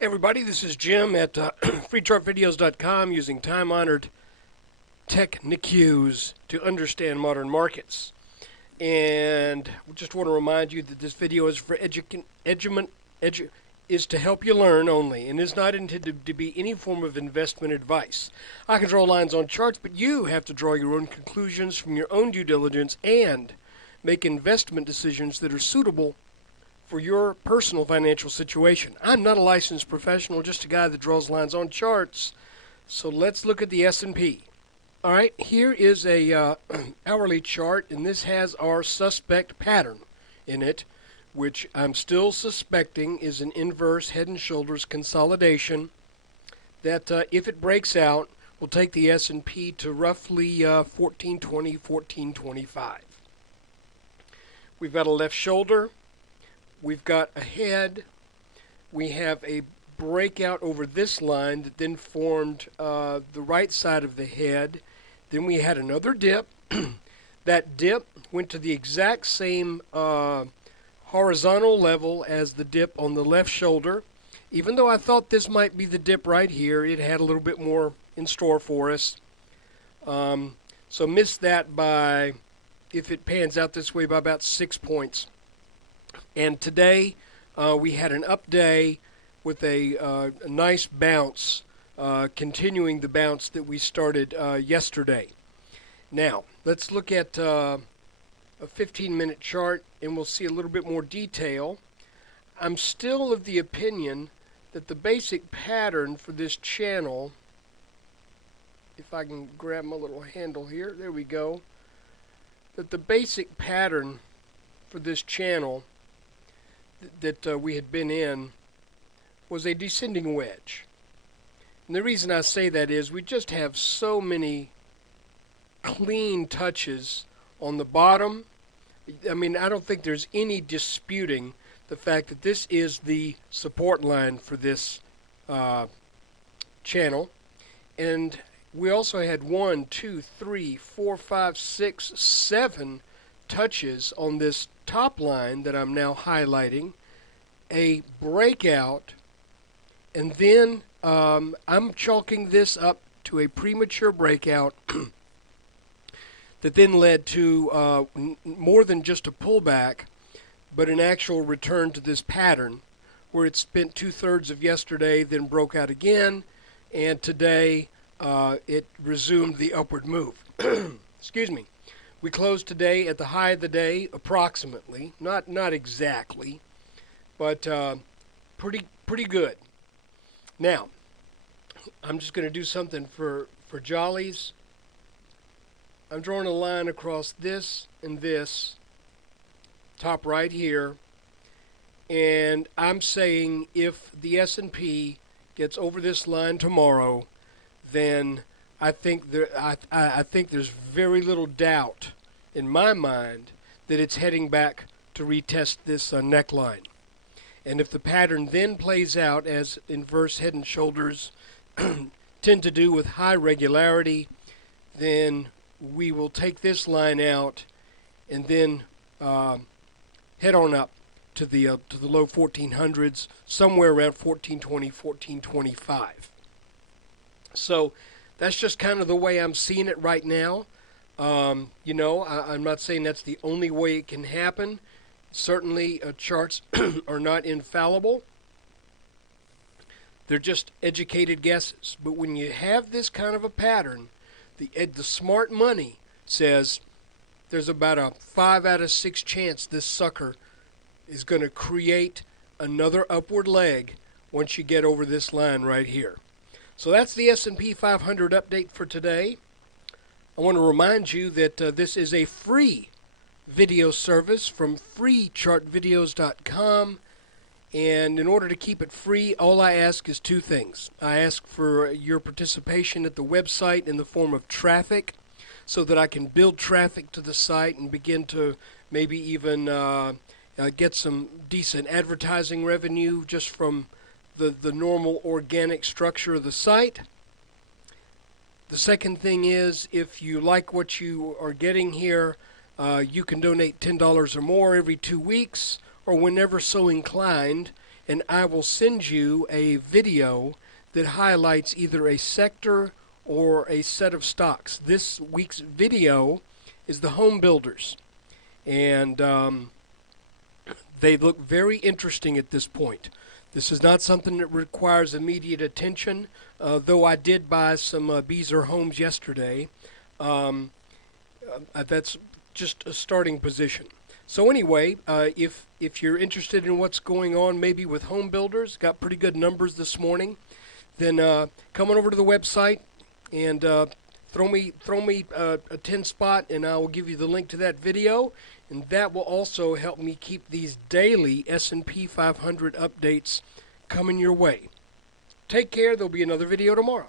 Hey everybody, this is Jim at freechartvideos.com using time-honored techniques to understand modern markets. And we just want to remind you that this video is for is to help you learn only and is not intended to be any form of investment advice. I can draw lines on charts, but you have to draw your own conclusions from your own due diligence and make investment decisions that are suitable for your personal financial situation. I'm not a licensed professional, just a guy that draws lines on charts. So let's look at the S&P. All right, here is a hourly chart, and this has our suspect pattern in it, which I'm still suspecting is an inverse head and shoulders consolidation that if it breaks out, will take the S&P to roughly 1420, 1425. We've got a left shoulder. We've got a head. We have a breakout over this line that then formed the right side of the head. Then we had another dip. That dip went to the exact same horizontal level as the dip on the left shoulder. Even though I thought this might be the dip right here, it had a little bit more in store for us. So missed that by, if it pans out this way, by about 6 points. And today we had an up day with a nice bounce, continuing the bounce that we started yesterday. Now, let's look at a 15-minute chart and we'll see a little bit more detail. I'm still of the opinion that the basic pattern for this channel, if I can grab my little handle here, there we go, that the basic pattern for this channel that we had been in was a descending wedge. And the reason I say that is we just have so many clean touches on the bottom. I mean, I don't think there's any disputing the fact that this is the support line for this channel. And we also had 1, 2, 3, 4, 5, 6, 7 touches on this top line that I'm now highlighting, a breakout, and then I'm chalking this up to a premature breakout that then led to more than just a pullback, but an actual return to this pattern where it spent 2/3 of yesterday, then broke out again, and today it resumed the upward move. Excuse me. We closed today at the high of the day, approximately, not exactly, but pretty good. Now, I'm just going to do something for jollies. I'm drawing a line across this and this, top right here, and I'm saying if the S&P gets over this line tomorrow, then I think there's very little doubt in my mind that it's heading back to retest this neckline. And if the pattern then plays out as inverse head and shoulders tend to do with high regularity, then we will take this line out and then head on up to the low 1400s, somewhere around 1420, 1425. So that's just kind of the way I'm seeing it right now. You know, I'm not saying that's the only way it can happen. Certainly, charts are not infallible. They're just educated guesses. But when you have this kind of a pattern, the smart money says there's about a 5 out of 6 chance this sucker is going to create another upward leg once you get over this line right here. So that's the S&P 500 update for today. I want to remind you that this is a free video service from freechartvideos.com, and in order to keep it free, all I ask is 2 things. I ask for your participation at the website in the form of traffic, so that I can build traffic to the site and begin to maybe even get some decent advertising revenue just from the normal organic structure of the site. The second thing is, if you like what you are getting here, you can donate $10 or more every 2 weeks or whenever so inclined, and I will send you a video that highlights either a sector or a set of stocks. This week's video is the home builders, and they look very interesting at this point. This is not something that requires immediate attention, though I did buy some Beazer homes yesterday. That's just a starting position. So anyway, if you're interested in what's going on maybe with home builders, got pretty good numbers this morning, then come on over to the website and throw me a 10 spot, and I will give you the link to that video, and that will also help me keep these daily S&P 500 updates coming your way. Take care. There'll be another video tomorrow.